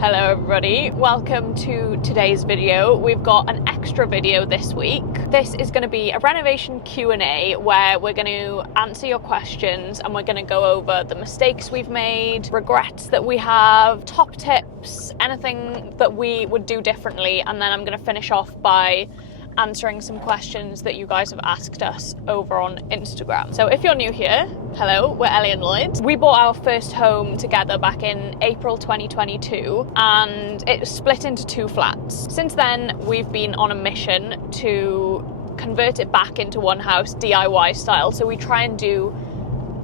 Hello everybody, welcome to today's video. We've got an extra video this week. This is going to be a renovation Q&A where we're going to answer your questions and we're going to go over the mistakes we've made, regrets that we have, top tips, anything that we would do differently, and then I'm going to finish off by answering some questions that you guys have asked us over on Instagram. So if you're new here, hello, we're Ellie and Lloyd. We bought our first home together back in April 2022 and it was split into 2 flats. Since then, we've been on a mission to convert it back into one house, DIY style. So we try and do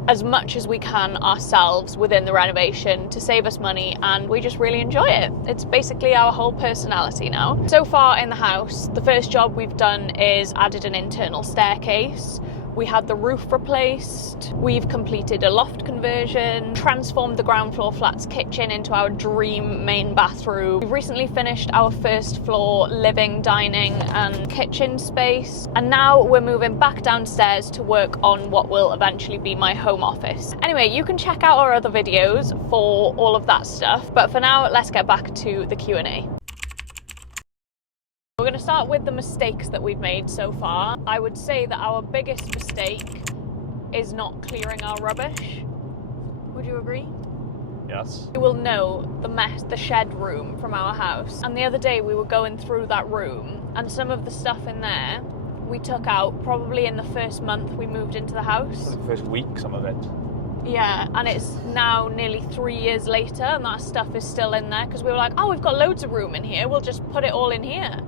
as much as we can ourselves within the renovation to save us money, and we just really enjoy it. It's basically our whole personality now. So far in the house, the first job we've done is added an internal staircase. We had the roof replaced, we've completed a loft conversion, transformed the ground floor flat's kitchen into our dream main bathroom. We've recently finished our first floor living, dining and kitchen space, and now we're moving back downstairs to work on what will eventually be my home office. Anyway, you can check out our other videos for all of that stuff, but for now, let's get back to the Q&A. We're going to start with the mistakes that we've made so far. I would say that our biggest mistake is not clearing our rubbish. Would you agree? Yes. You will know the shed room from our house. And the other day we were going through that room and some of the stuff in there we took out probably in the first month we moved into the house. The first week, some of it. Yeah, and it's now nearly 3 years later and that stuff is still in there because we were like, oh, we've got loads of room in here, we'll just put it all in here.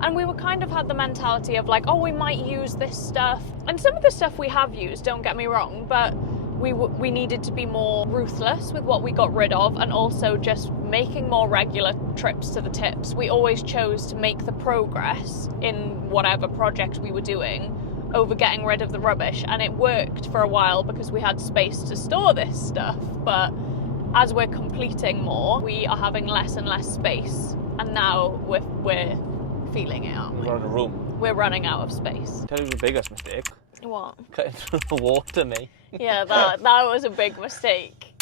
And we were kind of had the mentality of like, oh, we might use this stuff. And some of the stuff we have used, don't get me wrong, but we needed to be more ruthless with what we got rid of and also just making more regular trips to the tips. We always chose to make the progress in whatever project we were doing over getting rid of the rubbish. And it worked for a while because we had space to store this stuff. But as we're completing more, we are having less and less space. And now we're feeling it, aren't we? We're in a room. We're running out of space. Tell you the biggest mistake. What? Cutting through the water, mate. Yeah, that was a big mistake.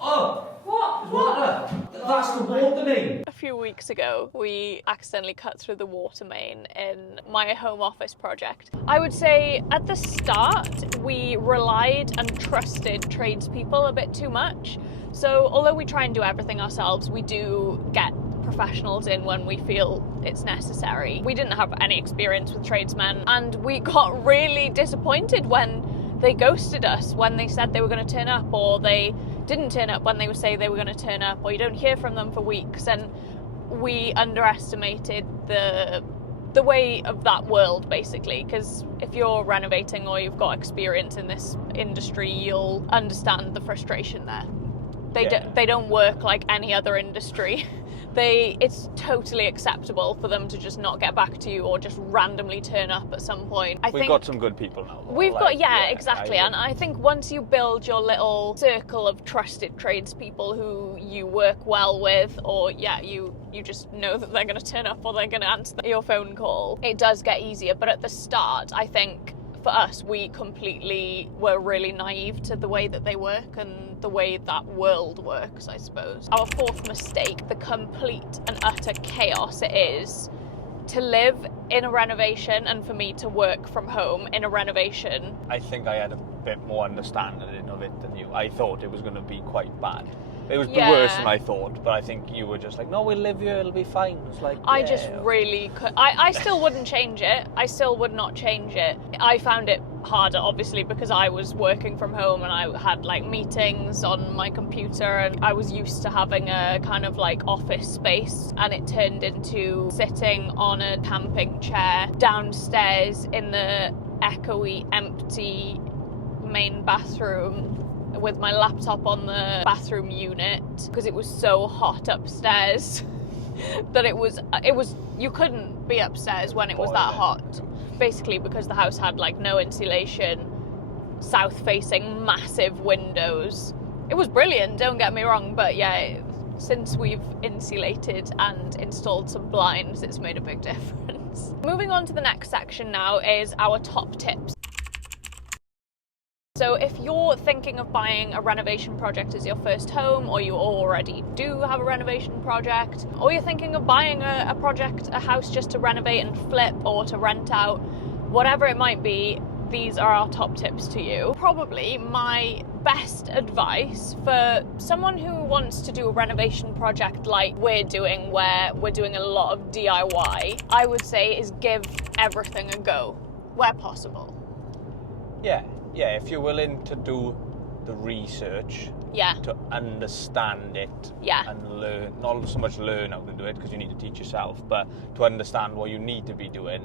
Oh! What? Water! That's the water main! A few weeks ago, we accidentally cut through the water main in my home office project. I would say at the start, we relied and trusted tradespeople a bit too much. So although we try and do everything ourselves, we do get professionals in when we feel it's necessary. We didn't have any experience with tradesmen and we got really disappointed when they ghosted us, when they said they were going to turn up, or they didn't turn up when they would say they were going to turn up, or you don't hear from them for weeks. And we underestimated the way of that world, basically, because if you're renovating or you've got experience in this industry, you'll understand the frustration there. They don't work like any other industry. It's totally acceptable for them to just not get back to you or just randomly turn up at some point. We've got some good people now. We've got, exactly. And I think once you build your little circle of trusted tradespeople who you work well with, or you just know that they're going to turn up or they're going to answer your phone call, it does get easier. But at the start, I think for us, we completely were really naive to the way that they work and the way that world works, I suppose. Our fourth mistake, the complete and utter chaos it is to live in a renovation and for me to work from home in a renovation. I think I had a bit more understanding of it than you. I thought it was going to be quite bad. It was worse than I thought, but I think you were just like, no, we'll live here, it'll be fine. It's like, I just really could. I still wouldn't change it. I still would not change it. I found it harder, obviously, because I was working from home and I had like meetings on my computer and I was used to having a kind of like office space, and it turned into sitting on a camping chair downstairs in the echoey, empty main bathroom with my laptop on the bathroom unit because it was so hot upstairs that it was you couldn't be upstairs when it was that hot, basically because the house had like no insulation, south facing massive windows. It was brilliant, don't get me wrong, but yeah, since we've insulated and installed some blinds, it's made a big difference. Moving on to the next section now is our top tips. So if you're thinking of buying a renovation project as your first home, or you already do have a renovation project, or you're thinking of buying a house just to renovate and flip or to rent out, whatever it might be, these are our top tips to you. Probably my best advice for someone who wants to do a renovation project like we're doing, where we're doing a lot of DIY, I would say is give everything a go where possible. Yeah, if you're willing to do the research, to understand it, and learn, not so much learn how to do it because you need to teach yourself, but to understand what you need to be doing,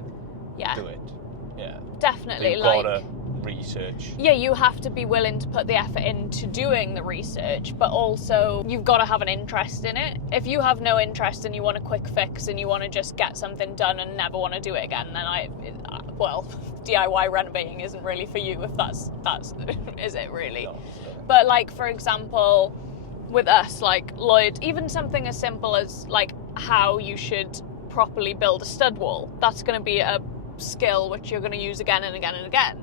do it. Yeah, definitely. So you've got to research. Yeah, you have to be willing to put the effort into doing the research, but also you've got to have an interest in it. If you have no interest and you want a quick fix and you want to just get something done and never want to do it again, then DIY renovating isn't really for you. If that's is it really? No. But like, for example, with us, like Lloyd, even something as simple as like how you should properly build a stud wall, that's going to be a skill which you're going to use again and again and again.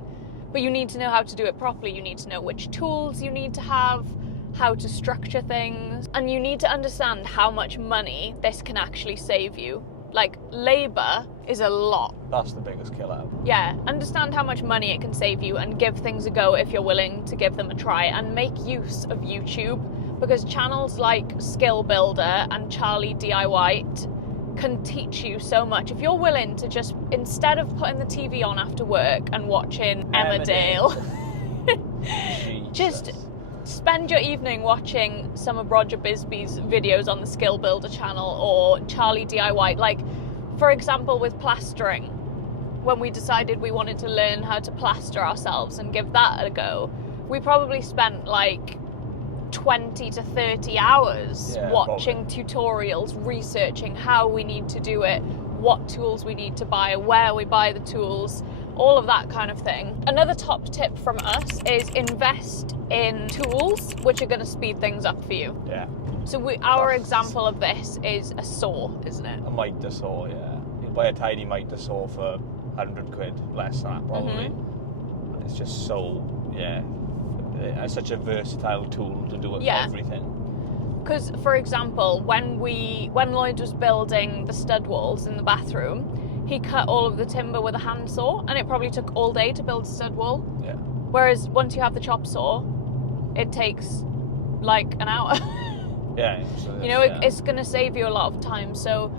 But you need to know how to do it properly. You need to know which tools you need to have, how to structure things, and you need to understand how much money this can actually save you. Like, labour is a lot. That's the biggest killer. Yeah, understand how much money it can save you and give things a go if you're willing to give them a try, and make use of YouTube, because channels like Skill Builder and Charlie DIYte can teach you so much. If you're willing to just, instead of putting the TV on after work and watching Emmerdale, just spend your evening watching some of Roger Bisbee's videos on the Skill Builder channel or Charlie DIYte. Like, for example, with plastering, when we decided we wanted to learn how to plaster ourselves and give that a go, we probably spent like 20 to 30 hours watching tutorials, researching how we need to do it, what tools we need to buy, where we buy the tools, all of that kind of thing. Another top tip from us is invest in tools which are going to speed things up for you. Yeah. So our example of this is a saw, isn't it? A mitre saw, yeah. You buy a tiny mitre saw for 100 quid, less than that probably. And it's just so, it's such a versatile tool to do everything. Because, for example, when Lloyd was building the stud walls in the bathroom, he cut all of the timber with a handsaw, and it probably took all day to build a stud wall. Yeah. Whereas once you have the chop saw, it takes like an hour. Yeah. It's going to save you a lot of time. So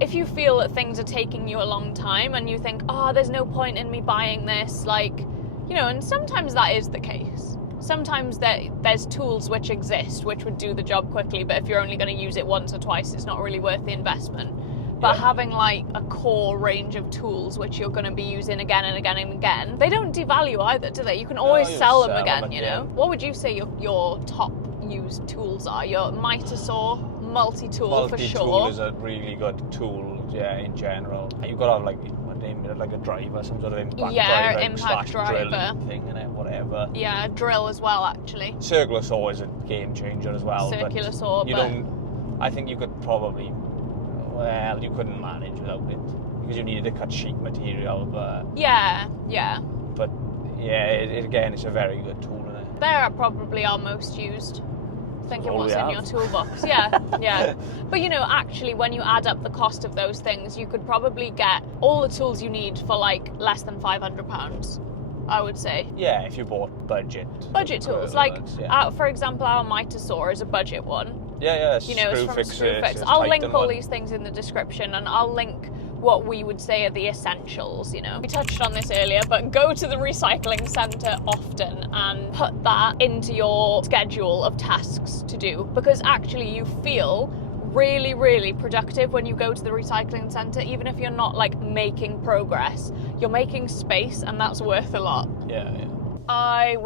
if you feel that things are taking you a long time and you think, there's no point in me buying this, and sometimes that is the case. Sometimes there's tools which exist which would do the job quickly, but if you're only going to use it once or twice, it's not really worth the investment. But having like a core range of tools which you're going to be using again and again and again, they don't devalue either, do they? You can always sell them again, you know? What would you say your top used tools are? Your mitre saw, multi-tool for sure. Multi-tool is a really good tool, in general. You've got to have like a driver, some sort of impact driver, impact driver thing in it, whatever. Yeah, a drill as well, actually. Circular saw is a game changer as well. Circular saw, I think you could probably, you couldn't manage without it because you needed to cut sheet material. But But it's a very good tool, isn't it? They're probably our most used. Thinking what's in your toolbox. Yeah. But actually, when you add up the cost of those things, you could probably get all the tools you need for like less than £500, I would say. Yeah, if you bought budget tools. For example, our mitre saw is a budget one. Yeah, it's from Screwfix. I'll link all these things in the description, and I'll link what we would say are the essentials. We touched on this earlier, but go to the recycling centre often and put that into your schedule of tasks to do, because actually you feel really, really productive when you go to the recycling centre. Even if you're not like making progress, you're making space, and that's worth a lot. Yeah. I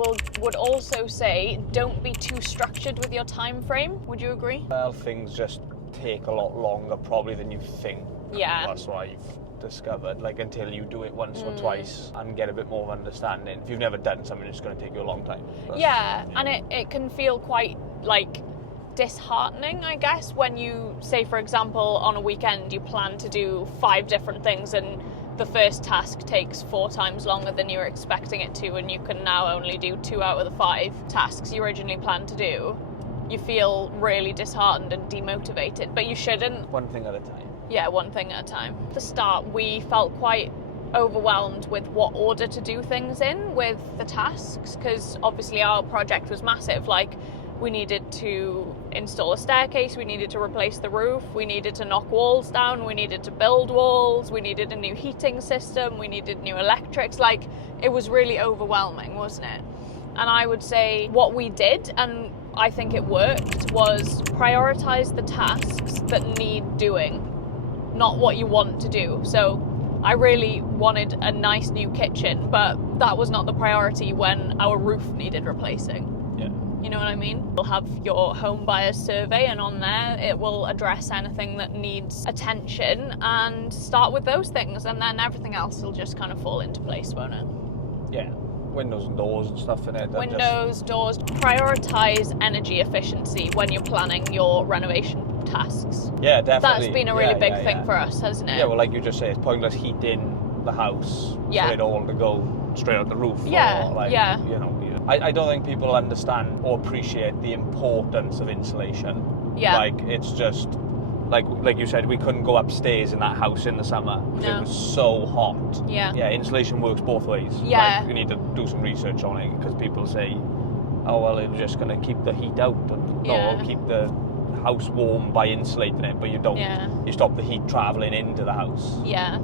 would also say don't be too structured with your time frame. Would you agree? Well, things just take a lot longer probably than you think. Yeah. That's what I've discovered. Like, until you do it once or twice and get a bit more of understanding. If you've never done something, it's going to take you a long time. And it can feel quite like disheartening, I guess, when you say, for example, on a weekend you plan to do 5 different things and the first task takes 4 times longer than you were expecting it to, and you can now only do 2 out of the 5 tasks you originally planned to do, you feel really disheartened and demotivated, but you shouldn't. One thing at a time. Yeah, one thing at a time. At the start, we felt quite overwhelmed with what order to do things in with the tasks, because obviously our project was massive. Like, we needed to install a staircase, we needed to replace the roof, we needed to knock walls down, we needed to build walls, we needed a new heating system, we needed new electrics. Like, it was really overwhelming, wasn't it? And I would say what we did, and I think it worked, was prioritize the tasks that need doing, not what you want to do. So I really wanted a nice new kitchen, but that was not the priority when our roof needed replacing. Yeah. You know what I mean? You'll have your home buyers survey, and on there it will address anything that needs attention and start with those things, and then everything else will just kind of fall into place, won't it? Yeah. Windows and doors and stuff in it. Windows, doors. Prioritize energy efficiency when you're planning your renovation tasks. Yeah, definitely. That's been a really big thing for us, hasn't it? Yeah, well, like you just say, it's pointless heating the house for it all to go straight out the roof. Yeah, or like, you know, I don't think people understand or appreciate the importance of insulation. Yeah. Like, it's just, like you said, we couldn't go upstairs in that house in the summer because it was so hot. Yeah. Yeah, insulation works both ways. Yeah. Like, you need to do some research on it, because people say, oh, well, it's just going to keep the heat out. And, no, keep the house warm by insulating it, but you don't. Yeah. You stop the heat travelling into the house. Yeah.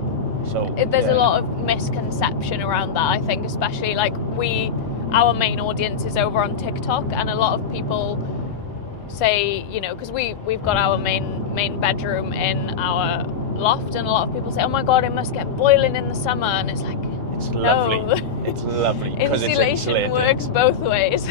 So there's a lot of misconception around that, I think, especially like our main audience is over on TikTok, and a lot of people say, you know, because we've got our main bedroom in our loft, and a lot of people say, oh my god, it must get boiling in the summer, and it's like, it's no. lovely. It's lovely because it's insulated. Works both ways.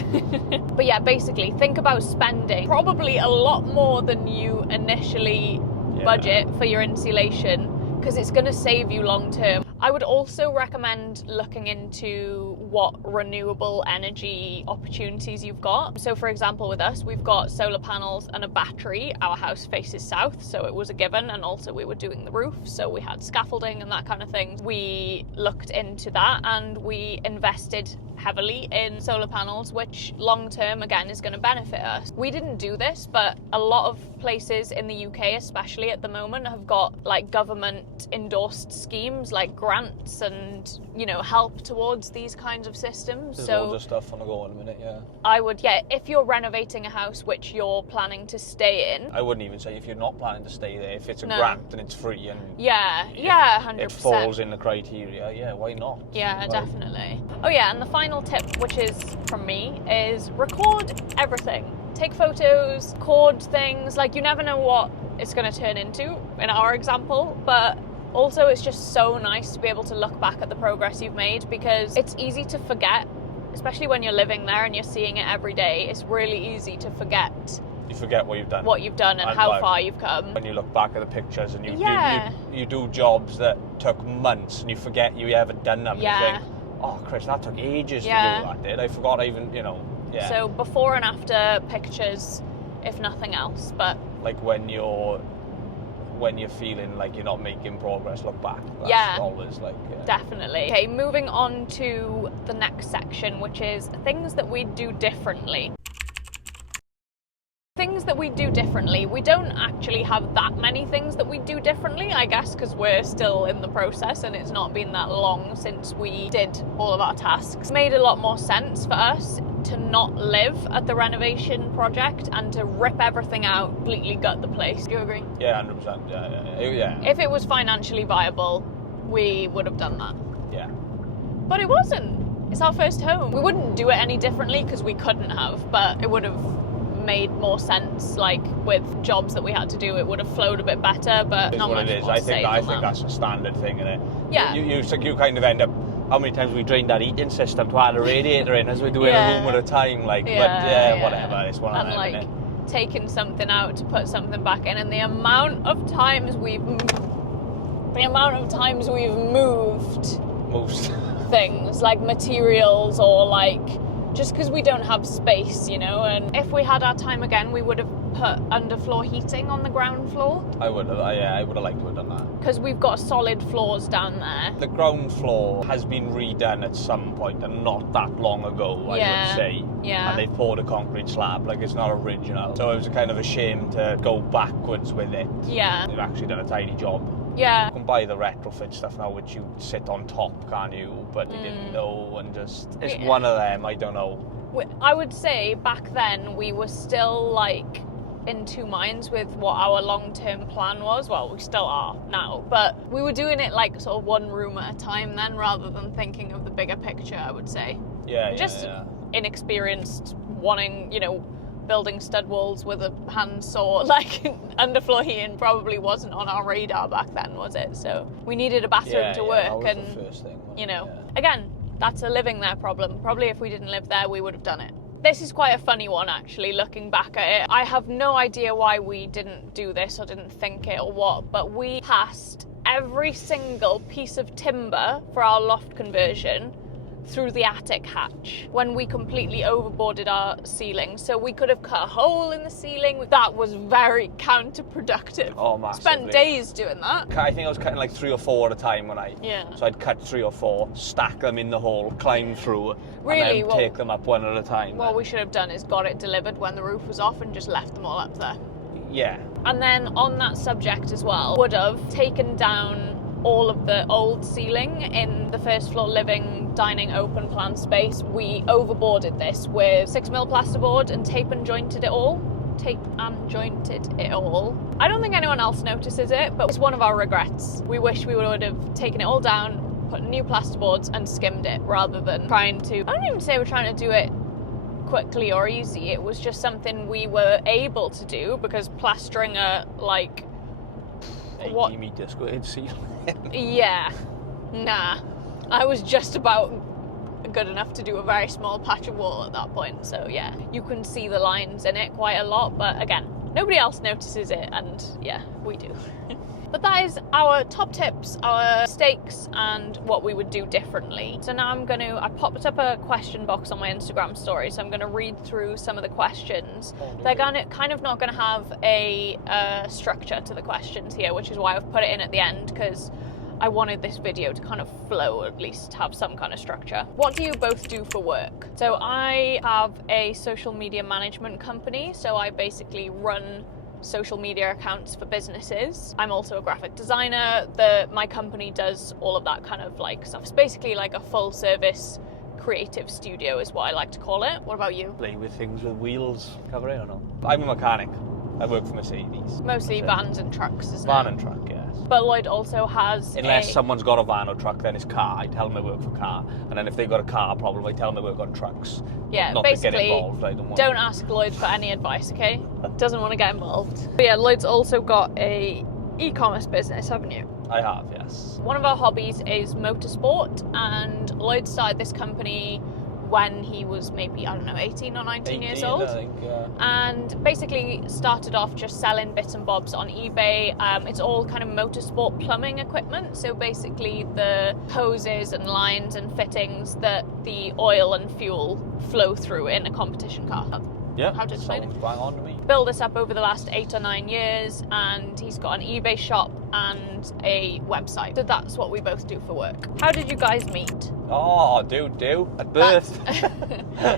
But yeah, basically think about spending probably a lot more than you initially budget for your insulation, because it's going to save you long term. I would also recommend looking into what renewable energy opportunities you've got. So for example, with us, we've got solar panels and a battery. Our house faces south, so it was a given, and also we were doing the roof, so we had scaffolding and that kind of thing. We looked into that and we invested heavily in solar panels, which long term again is going to benefit us. We didn't do this, but a lot of places in the UK, especially at the moment, have got like government endorsed schemes like grants and, you know, help towards these kinds of systems. There's so loads of stuff on the go in a minute. I would, if you're renovating a house which you're planning to stay in, I wouldn't even say if you're not planning to stay there. If it's a grant and it's free and 100%. it falls in the criteria, why not? Yeah, definitely. Oh yeah, and the final tip, which is from me, is record everything. Take photos, record things. Like, you never know what it's going to turn into in our example, but also it's just so nice to be able to look back at the progress you've made, because it's easy to forget, especially when you're living there and you're seeing it every day. It's really easy to forget. You forget what you've done. What you've done and how far you've come. When you look back at the pictures and you do jobs that took months and you forget you ever done them. You think, oh, Chris, that took ages to do that, did I? Forgot I even, So before and after pictures, if nothing else, but... Like when you're feeling like you're not making progress, look back. That's always like... Definitely. Okay, moving on to the next section, which is things that we do differently. Things that we do differently. We don't actually have that many things that we do differently, I guess, because we're still in the process and it's not been that long since we did all of our tasks. It made a lot more sense for us to not live at the renovation project and to rip everything out, completely gut the place. Do you agree? Yeah, 100%. Yeah. If it was financially viable, we would have done that. Yeah. But it wasn't. It's our first home. We wouldn't do it any differently because we couldn't have, but it would have made more sense. Like with jobs that we had to do, it would have flowed a bit better, but not much more to say. I think that's a standard thing, isn't it? Yeah. You kind of end up, how many times we drained that heating system to add a radiator in as we do in a room at a time, whatever, it's one of them, like taking something out to put something back in, and the amount of times we've moved things like materials or like just because we don't have space, you know, and if we had our time again, we would have put underfloor heating on the ground floor. I would have, I would have liked to have done that. Because we've got solid floors down there. The ground floor has been redone at some point, and not that long ago, I would say. Yeah. And they poured a concrete slab, like it's not original. So it was kind of a shame to go backwards with it. Yeah. They've actually done a tidy job. Yeah. You can buy the retrofit stuff now, which you sit on top, can't you? But you didn't know, and just, it's one of them, I don't know. I would say back then we were still like in two minds with what our long-term plan was. Well, we still are now, but we were doing it like sort of one room at a time then, rather than thinking of the bigger picture, I would say. Yeah, just inexperienced, wanting, you know, building stud walls with a handsaw, like underfloor heating probably wasn't on our radar back then, was it? So we needed a bathroom to work, that was and the first thing, you know, again, that's a living there problem. Probably if we didn't live there, we would have done it. This is quite a funny one, actually, looking back at it. I have no idea why we didn't do this or didn't think it or what, but we passed every single piece of timber for our loft conversion through the attic hatch when we completely overboarded our ceiling. So we could have cut a hole in the ceiling. That was very counterproductive. Oh, massively. Spent days doing that. I think I was cutting like 3 or 4 at a time when I... Yeah. So I'd cut 3 or 4, stack them in the hole, climb through, really? and then take them up one at a time. What we should have done is got it delivered when the roof was off and just left them all up there. Yeah. And then on that subject as well, would have taken down all of the old ceiling in the first floor living, dining, open plan space. We overboarded this with 6mm plasterboard and tape and jointed it all. I don't think anyone else notices it, but it's one of our regrets. We wish we would have taken it all down, put new plasterboards and skimmed it, rather than trying to, I don't even say we're trying to do it quickly or easy. It was just something we were able to do because plastering a like 80 metre squared ceiling. Yeah, nah. I was just about good enough to do a very small patch of wall at that point. So yeah, you can see the lines in it quite a lot, but again, nobody else notices it, and yeah, we do. But that is our top tips, our mistakes, and what we would do differently. So now I popped up a question box on my Instagram story, so I'm going to read through some of the questions. They're kind of not going to have a structure to the questions here, which is why I've put it in at the end, because I wanted this video to kind of flow, at least have some kind of structure. What do you both do for work? So I have a social media management company, so I basically run social media accounts for businesses. I'm also a graphic designer. My company does all of that kind of like stuff. It's basically like a full service creative studio is what I like to call it. What about you? Play with things with wheels, cover it or not? I'm a mechanic. I work for Mercedes. Mostly vans and trucks, isn't it? Van and truck, yes. But Lloyd also has Unless someone's got a van or truck, then it's car. I tell them I work for car. And then if they've got a car problem, I tell them I work on trucks. Yeah, not basically, to get involved. I don't ask Lloyd for any advice, okay? Doesn't want to get involved. But yeah, Lloyd's also got a e-commerce business, haven't you? I have, yes. One of our hobbies is motorsport, and Lloyd started this company when he was maybe, 18 or 19 years old. I think, yeah. And basically started off just selling bits and bobs on eBay. It's all kind of motorsport plumbing equipment. So basically the hoses and lines and fittings that the oil and fuel flow through in a competition car. Yeah, how to explain it? sounds bang on to me. Built this up over the last 8 or 9 years, and he's got an eBay shop and a website. So that's what we both do for work. How did you guys meet? Oh, at birth.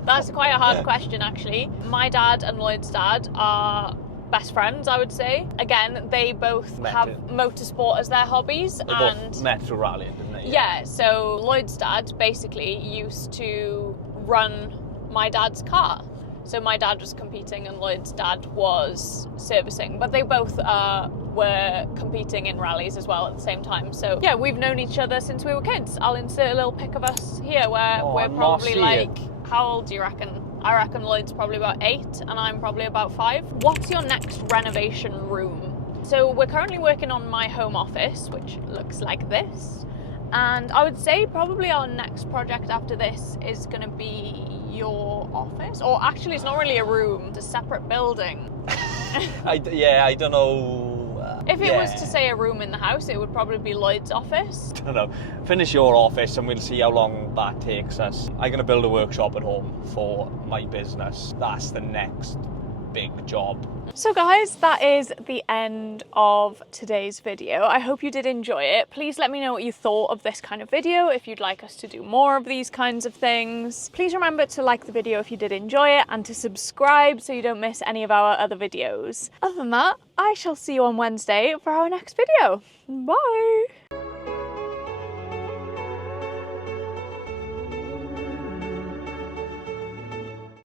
That's quite a hard question, actually. My dad and Lloyd's dad are best friends, I would say. Again, they both have motorsport as their hobbies. They both met through rallying, didn't they? Yeah, so Lloyd's dad basically used to run my dad's car. So my dad was competing and Lloyd's dad was servicing, but they both were competing in rallies as well at the same time. So yeah, we've known each other since we were kids. I'll insert a little pic of us here where we're probably like, how old do you reckon? I reckon Lloyd's probably about 8 and I'm probably about 5. What's your next renovation room? So we're currently working on my home office, which looks like this. And I would say probably our next project after this is going to be your office. Or actually, it's not really a room, it's a separate building. I don't know. If it was to say a room in the house, it would probably be Lloyd's office. I don't know. Finish your office and we'll see how long that takes us. I'm going to build a workshop at home for my business. That's the next big job. So guys, that is the end of today's video. I hope you did enjoy it. Please let me know what you thought of this kind of video, if you'd like us to do more of these kinds of things. Please remember to like the video if you did enjoy it and to subscribe so you don't miss any of our other videos. Other than that, I shall see you on Wednesday for our next video. Bye!